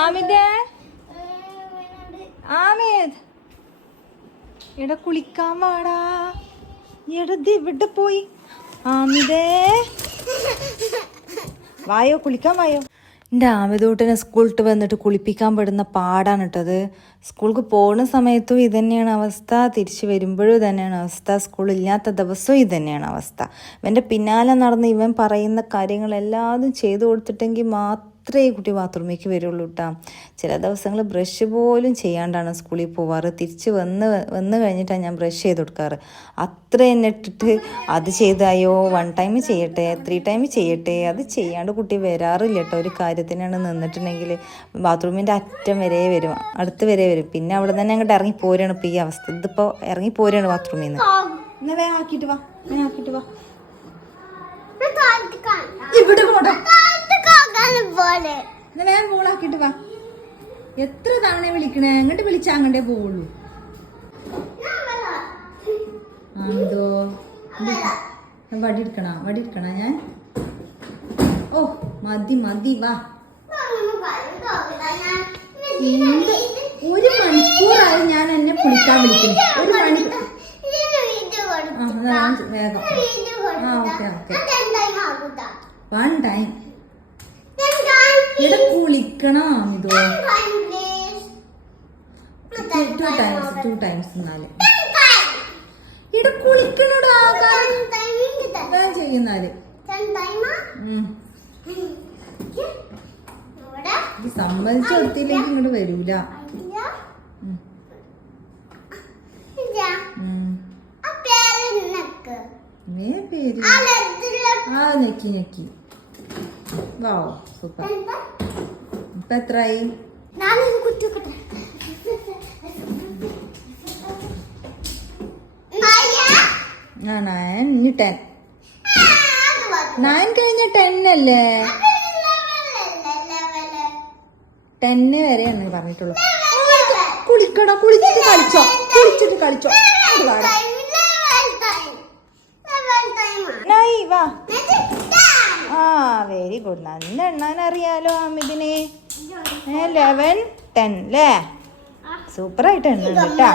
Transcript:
ആമിദേ ആമിദ് എടാ കുളിക്കാൻ വാടാ. എടത് ഇവിടെ പോയി. ആമിദേ വായോ, കുളിക്കാൻ വായോ. എൻ്റെ ആമിദൂട്ടനെ സ്കൂളിട്ട് വന്നിട്ട് കുളിപ്പിക്കാൻ പെടുന്ന പാടാണ് കേട്ടത്. സ്കൂൾക്ക് പോകുന്ന സമയത്തും ഇത് തന്നെയാണ് അവസ്ഥ, തിരിച്ച് വരുമ്പോഴും ഇത് തന്നെയാണ് അവസ്ഥ, സ്കൂളില്ലാത്ത ദിവസവും ഇത് തന്നെയാണ് അവസ്ഥ. ഇവൻ്റെ പിന്നാലെ നടന്ന് ഇവൻ പറയുന്ന കാര്യങ്ങളെല്ലാതും ചെയ്തു കൊടുത്തിട്ടെങ്കിൽ മാത്രമേ ഈ കുട്ടി ബാത്റൂമിലേക്ക് വരുള്ളൂ കേട്ടോ. ചില ദിവസങ്ങൾ ബ്രഷ് പോലും ചെയ്യാണ്ടാണ് സ്കൂളിൽ പോവാറ്. തിരിച്ച് വന്ന് കഴിഞ്ഞിട്ടാണ് ഞാൻ ബ്രഷ് ചെയ്ത് കൊടുക്കാറ്. അത്ര എന്നെ ഇട്ടിട്ട് അത് ചെയ്തായോ, 1 ടൈം ചെയ്യട്ടെ, 3 ടൈം ചെയ്യട്ടെ, അത് ചെയ്യാണ്ട് കുട്ടി വരാറില്ല കേട്ടോ. ഒരു കാര്യത്തിനാണ് നിന്നിട്ടുണ്ടെങ്കിൽ ബാത്റൂമിൻ്റെ അറ്റം വരെ വരും, അടുത്ത് വരെ വരും. പിന്നെ അവിടെ തന്നെ അങ്ങോട്ട് ഇറങ്ങി പോരാണ് ഇപ്പോൾ ഈ അവസ്ഥ. ഇതിപ്പോൾ ഇറങ്ങി പോരാണ് ബാത്റൂമിൽ നിന്ന്. എന്നാ വേഗം ആക്കിയിട്ട് വാ, വേഗം ആക്കിയിട്ട് വാ. ഇവിടെ പോട്ടെ, വേഗം ബോളാക്കിട്ട് വാ. എത്ര തവണ വിളിക്കണേ? അങ്ങോട്ട് വിളിച്ചാ അങ്ങോട്ടേ പോവുള്ളൂ. എന്തോ വടി എടുക്കണ ഞാൻ. ഓ മതി മതി വാ. 1 മണിക്കൂറായി ഞാൻ എന്നെ കുളിക്കാൻ വിളിക്കുന്നു. 1 മണിക്കൂർ. വേഗം. ഓക്കെ 1 ടൈം ഇവിടെ കുളിക്കണം. ഇതോ 2 ടൈംസ് എന്നാല് ഇവിടെ കുളിക്കണോടാ ചെയ്യുന്നാല്. സമ്മതിച്ചു കൊടുത്തില്ലെങ്കിൽ ഇങ്ങോട്ട് വരൂല. പേര് ഞെക്കി വാവ് സൂപ്പർ. ഇപ്പൊ എത്രയായി? 9 ഇനി 10. 9 കഴിഞ്ഞ 10 അല്ലേ? 10 വരെയാണ് പറഞ്ഞിട്ടുള്ളൂ. കുളിക്കടോ, കുളിച്ചിട്ട് കളിച്ചോ. വാ. Very good. നല്ല എണ്ണാൻ അറിയാലോ ആമിദിനെ. 11, 10 അല്ലേ? സൂപ്പറായിട്ട് എണ്ണുണ്ട് കേട്ടാ.